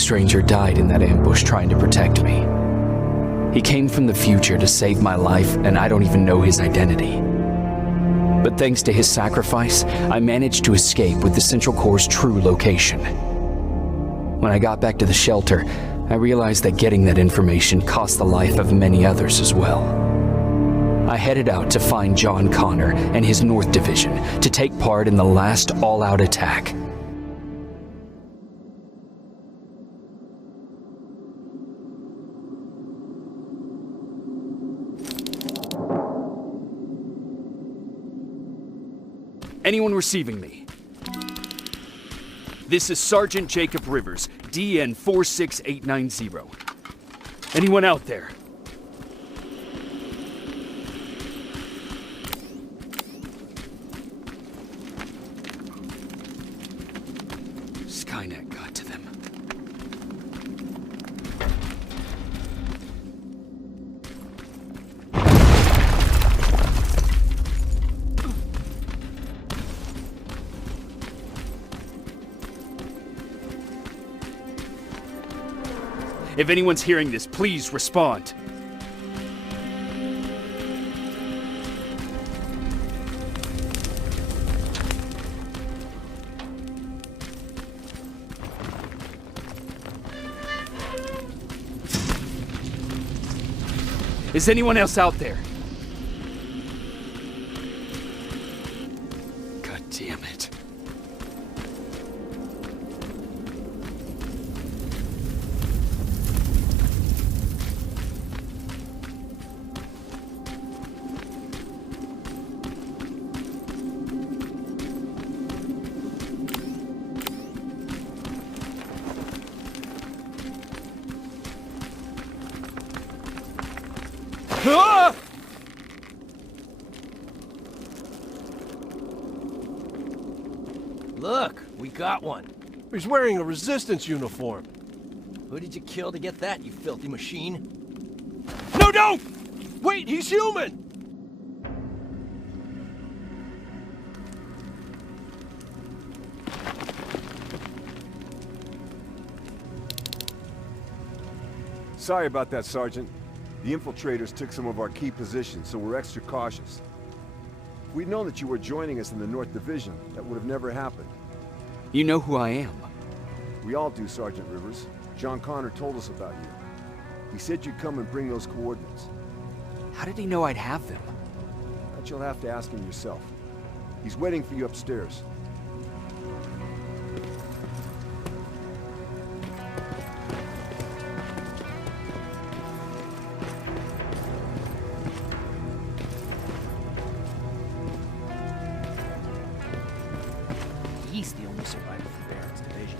stranger died in that ambush trying to protect me. He came from the future to save my life, and I don't even know his identity. But thanks to his sacrifice, I managed to escape with the Central Core's true location. When I got back to the shelter, I realized that getting that information cost the life of many others as well. I headed out to find John Connor and his North Division to take part in the last all-out attack. Anyone receiving me? This is Sergeant Jacob Rivers, DN 46890. Anyone out there? Skynet got to them. If anyone's hearing this, please respond. Is anyone else out there? God damn it. Ah! Look, we got one. He's wearing a resistance uniform. Who did you kill to get that, you filthy machine? No, don't! Wait, he's human! Sorry about that, Sergeant. The infiltrators took some of our key positions, so we're extra cautious. If we'd known that you were joining us in the North Division, that would have never happened. You know who I am. We all do, Sergeant Rivers. John Connor told us about you. He said you'd come and bring those coordinates. How did he know I'd have them? That you'll have to ask him yourself. He's waiting for you upstairs. He's the only survivor from Barron's division.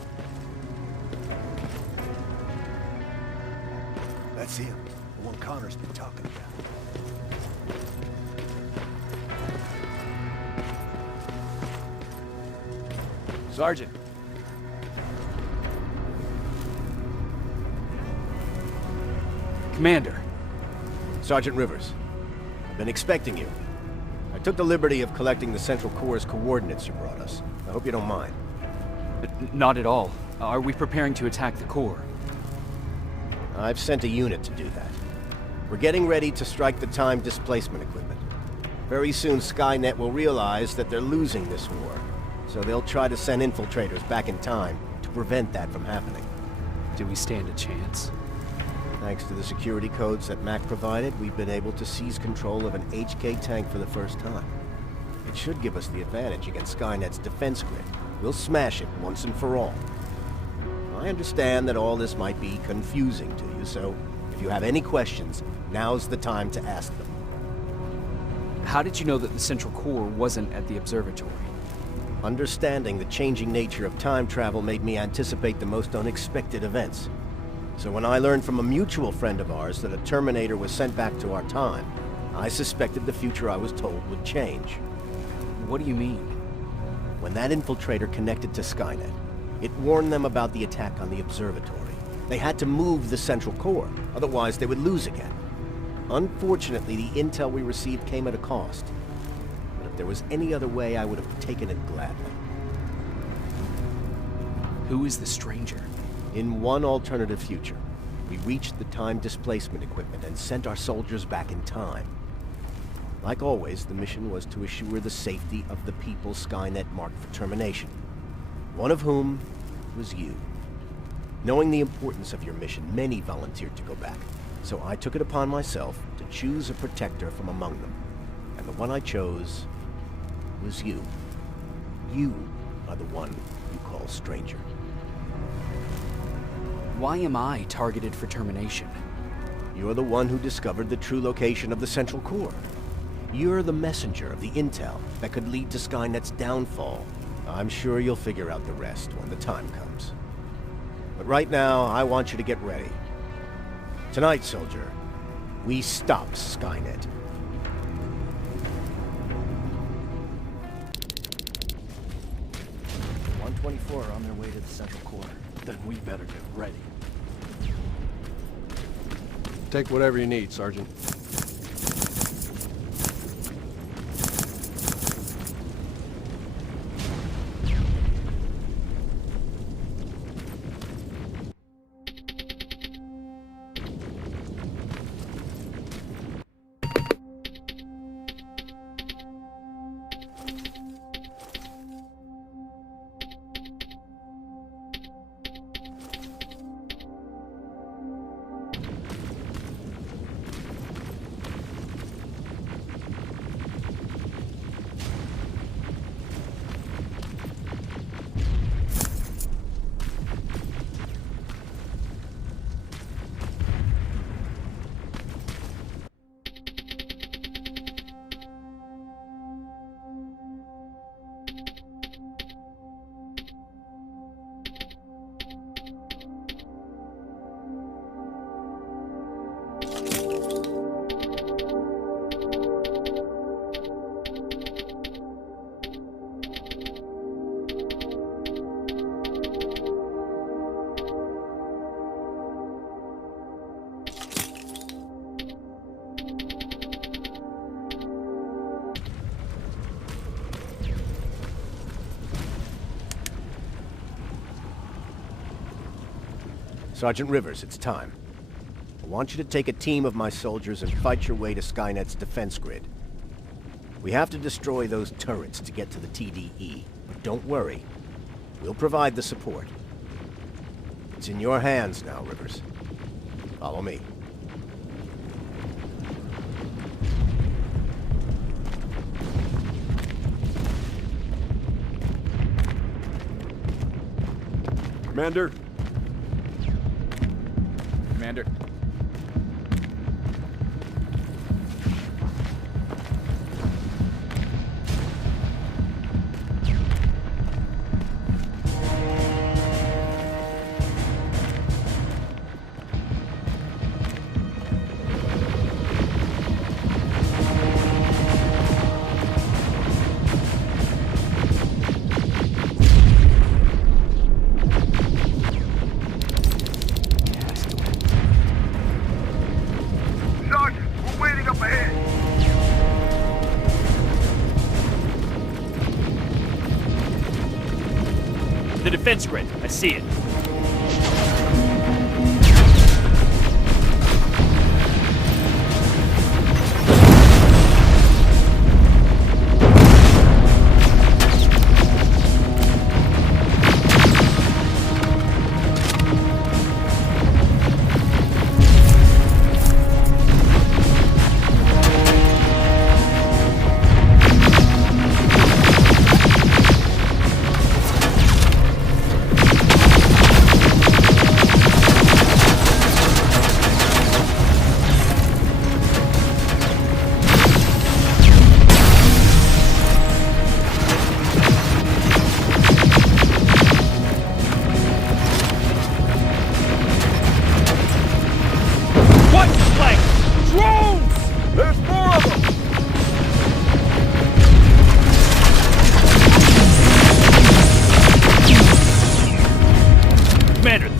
That's him, the one Connor's been talking about. Sergeant. Commander. Sergeant Rivers. I've been expecting you. I took the liberty of collecting the Central Core's coordinates you brought us. I hope you don't mind. Not at all. Are we preparing to attack the core? I've sent a unit to do that. We're getting ready to strike the time displacement equipment. Very soon Skynet will realize that they're losing this war, so they'll try to send infiltrators back in time to prevent that from happening. Do we stand a chance? Thanks to the security codes that Mac provided, we've been able to seize control of an HK tank for the first time. It should give us the advantage against Skynet's defense grid. We'll smash it once and for all. I understand that all this might be confusing to you, so if you have any questions, now's the time to ask them. How did you know that the Central Core wasn't at the observatory? Understanding the changing nature of time travel made me anticipate the most unexpected events. So when I learned from a mutual friend of ours that a Terminator was sent back to our time, I suspected the future I was told would change. What do you mean? When that infiltrator connected to Skynet, it warned them about the attack on the observatory. They had to move the Central Core, otherwise they would lose again. Unfortunately, the intel we received came at a cost. But if there was any other way, I would have taken it gladly. Who is the stranger? In one alternative future, we reached the time displacement equipment and sent our soldiers back in time. Like always, the mission was to assure the safety of the people Skynet marked for termination. One of whom was you. Knowing the importance of your mission, many volunteered to go back. So I took it upon myself to choose a protector from among them. And the one I chose was you. You are the one you call stranger. Why am I targeted for termination? You're the one who discovered the true location of the Central Core. You're the messenger of the intel that could lead to Skynet's downfall. I'm sure you'll figure out the rest when the time comes. But right now, I want you to get ready. Tonight, soldier, we stop Skynet. 124 are on their way to the Central Core. Then we better get ready. Take whatever you need, Sergeant. Sergeant Rivers, it's time. I want you to take a team of my soldiers and fight your way to Skynet's defense grid. We have to destroy those turrets to get to the TDE, but don't worry. We'll provide the support. It's in your hands now, Rivers. Follow me. Commander? Commander. The defense grid. I see it.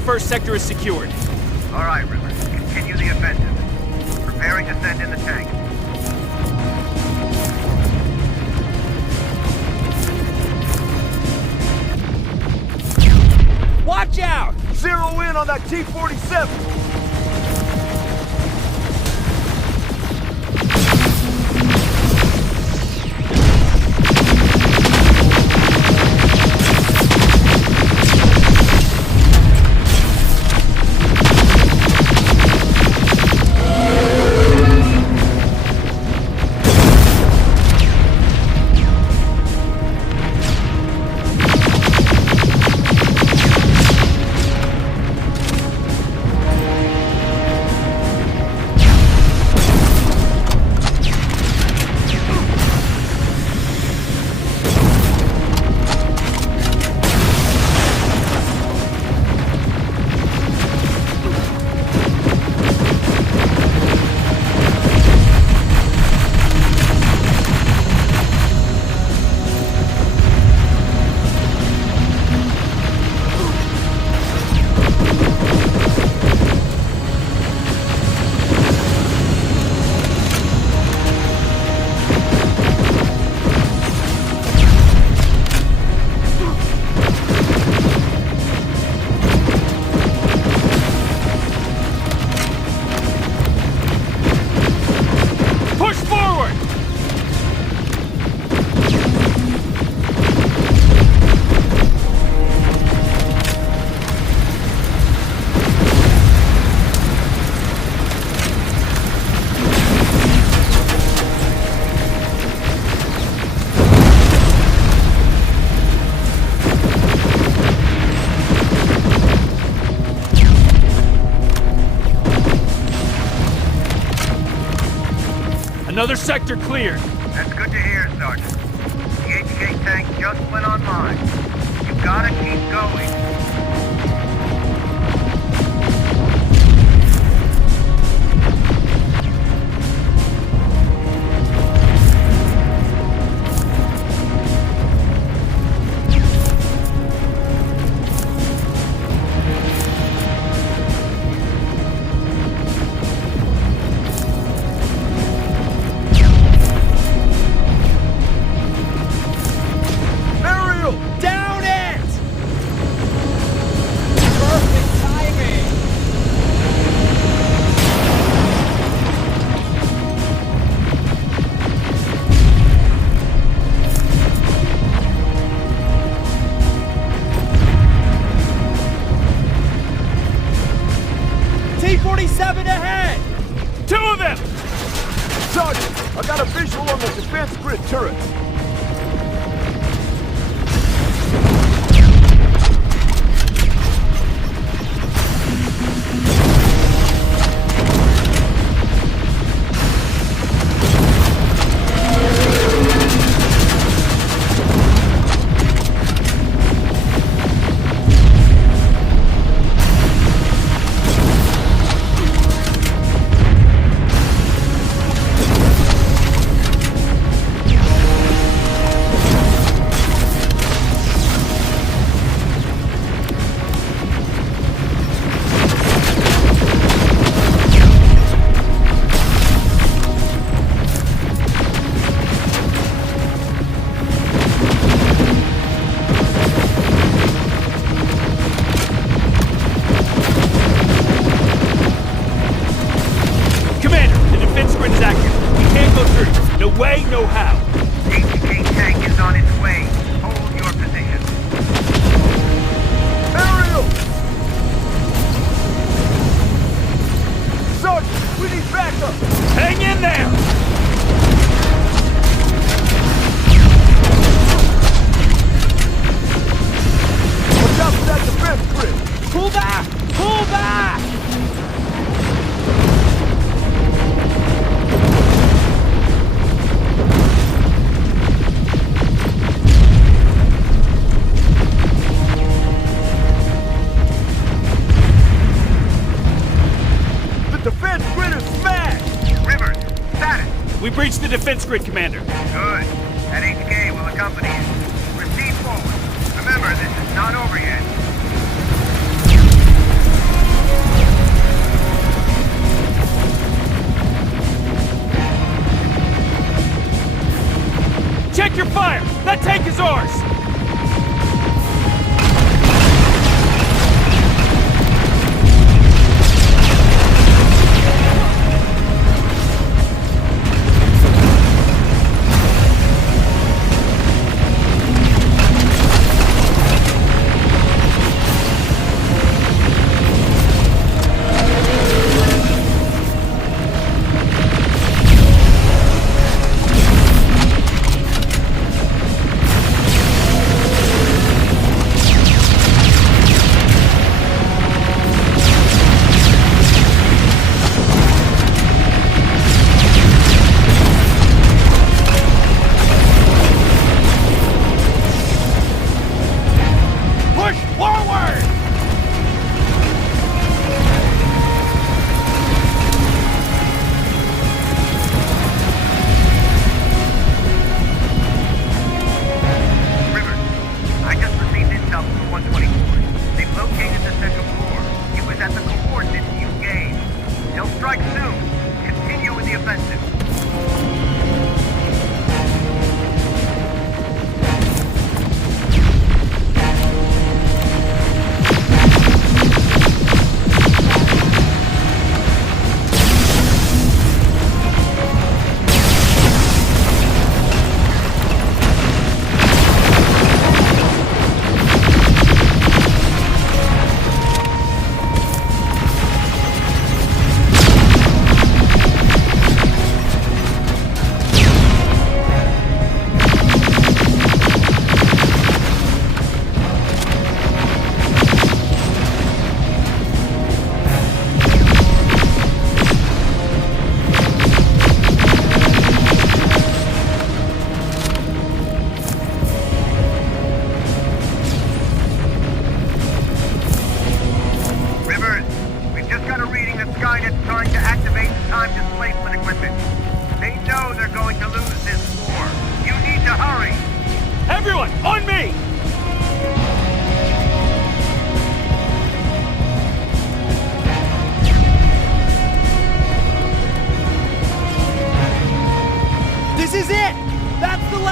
First sector is secured. All right, Rivers. Continue the offensive. Preparing to send in the tank. Watch out! Zero in on that T-47! Another sector cleared. That's good to hear, Sergeant. The HK tank just went online. You gotta keep going. Down it! Perfect timing! T-47 ahead! Two of them! Sergeant, I got a visual on the defense grid turrets. No way, no how. HK tank is on its way. Hold your position. Ariel! Sergeant, we need backup! Hang in there! Watch out for that defense grid! Pull back! Pull back! We breached the defense grid, Commander. Good. That HK will accompany you. Proceed forward. Remember, this is not over yet. Check your fire! That tank is ours!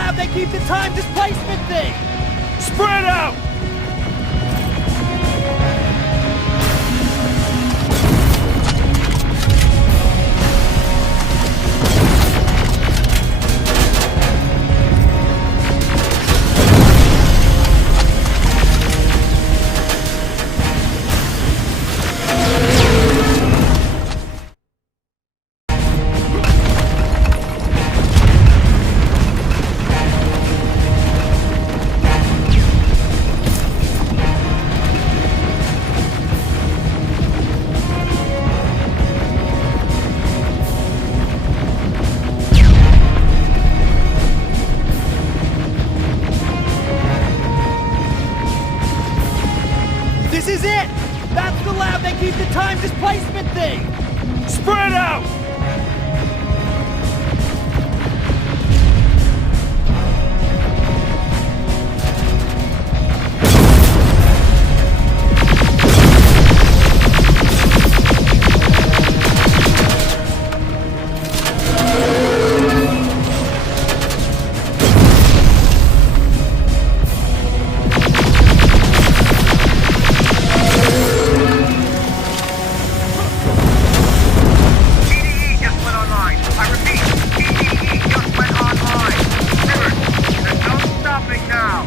lab they keep the time displacement thing! Spread out! This is it! That's the lab they keep the time displacement thing! Spread out! TDE just went online. I repeat, TDE just went online. Rivers, there's no stopping now.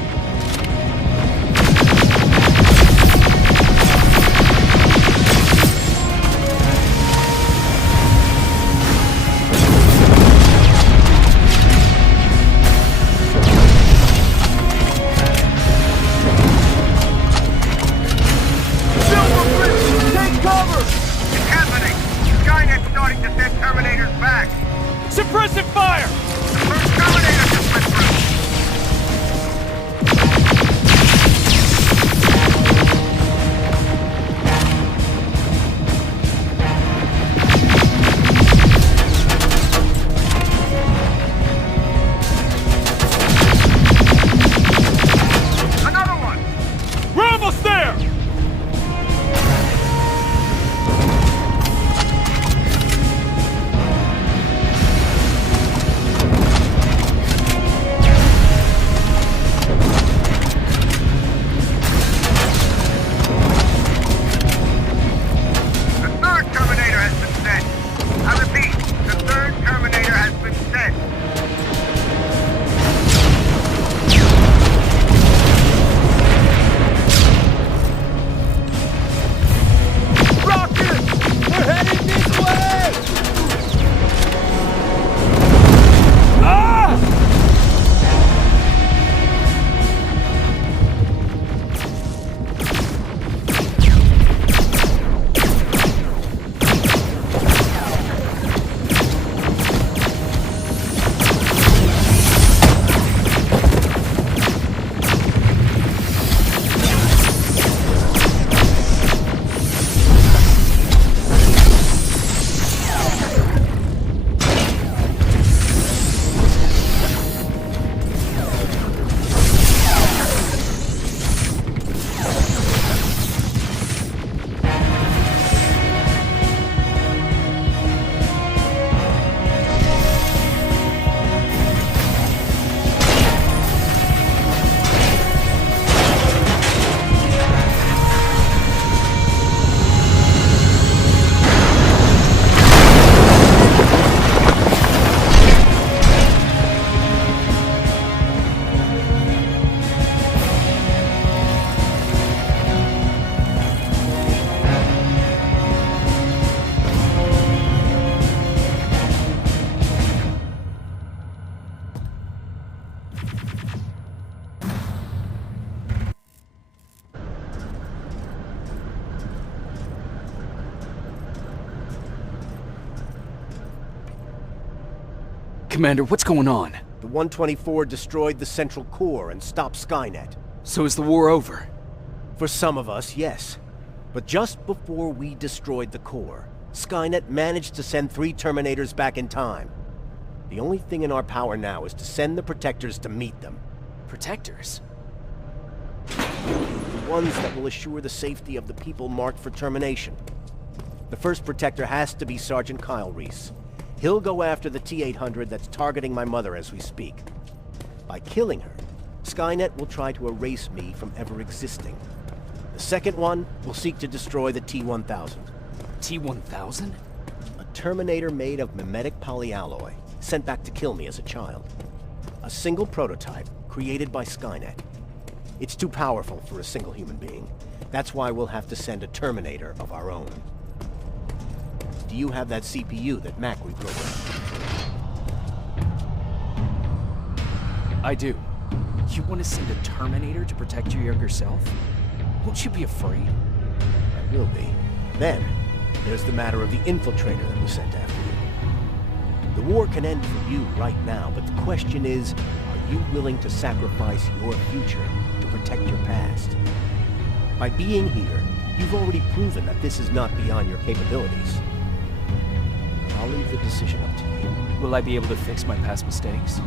Take cover! It's happening. Skynet's starting to send Terminators back. Suppressive fire! The first Terminator just went through. Another one. We're almost there! The third Terminator has been sent. I repeat, the third Terminator has been sent. Rocket! We're heading this way! Ah! Commander, what's going on? The 124 destroyed the central core and stopped Skynet. So is the war over? For some of us, yes. But just before we destroyed the core, Skynet managed to send 3 Terminators back in time. The only thing in our power now is to send the Protectors to meet them. Protectors? The ones that will assure the safety of the people marked for termination. The first Protector has to be Sergeant Kyle Reese. He'll go after the T-800 that's targeting my mother as we speak. By killing her, Skynet will try to erase me from ever existing. The second one will seek to destroy the T-1000. T-1000? A Terminator made of mimetic polyalloy, sent back to kill me as a child. A single prototype created by Skynet. It's too powerful for a single human being. That's why we'll have to send a Terminator of our own. Do you have that CPU that Mac reprogrammed? I do. You want to send a Terminator to protect your younger self? Won't you be afraid? I will be. Then, there's the matter of the infiltrator that was sent after you. The war can end for you right now, but the question is, are you willing to sacrifice your future to protect your past? By being here, you've already proven that this is not beyond your capabilities. I'll leave the decision up to you. Will I be able to fix my past mistakes?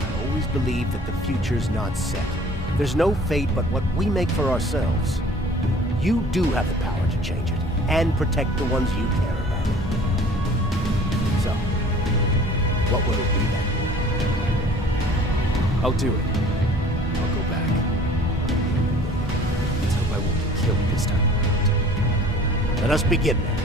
I always believe that the future's not set. There's no fate but what we make for ourselves. You do have the power to change it, and protect the ones you care about. So, what will it be then? I'll do it. I'll go back. Let's hope I won't get killed this time around. Let us begin then.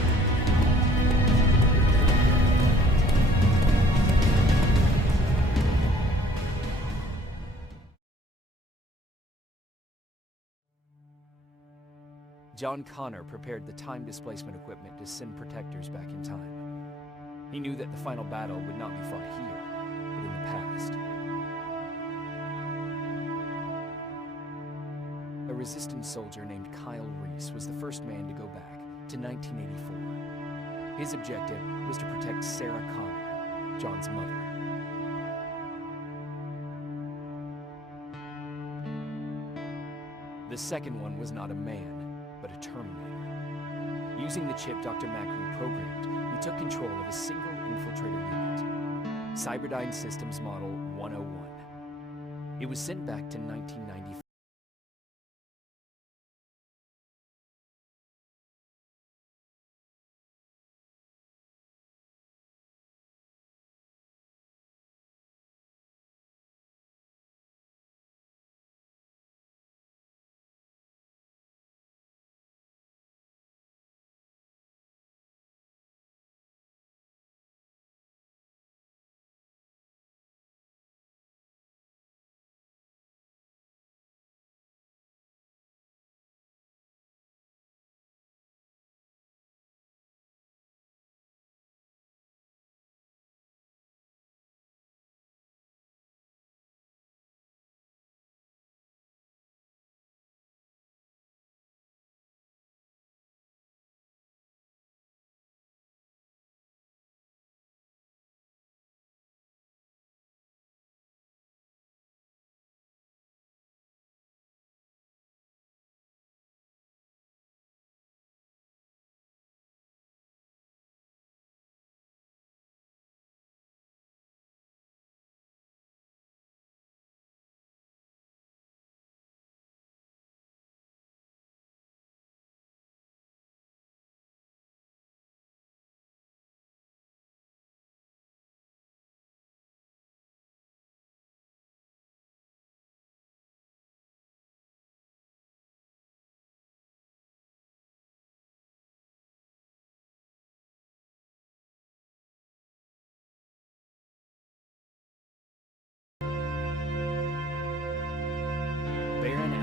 John Connor prepared the time displacement equipment to send protectors back in time. He knew that the final battle would not be fought here, but in the past. A resistance soldier named Kyle Reese was the first man to go back to 1984. His objective was to protect Sarah Connor, John's mother. The second one was not a man, but a Terminator. Using the chip Dr. Mack reprogrammed, we took control of a single infiltrator unit, Cyberdyne Systems Model 101. It was sent back to 1995.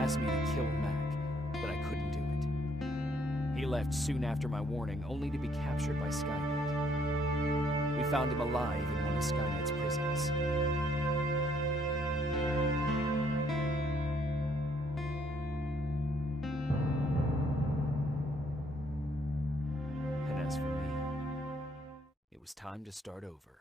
Asked me to kill Mac, but I couldn't do it. He left soon after my warning, only to be captured by Skynet. We found him alive in one of Skynet's prisons. And as for me, it was time to start over.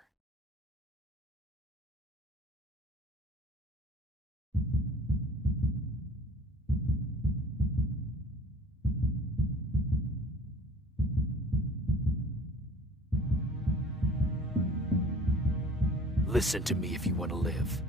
Listen to me if you want to live.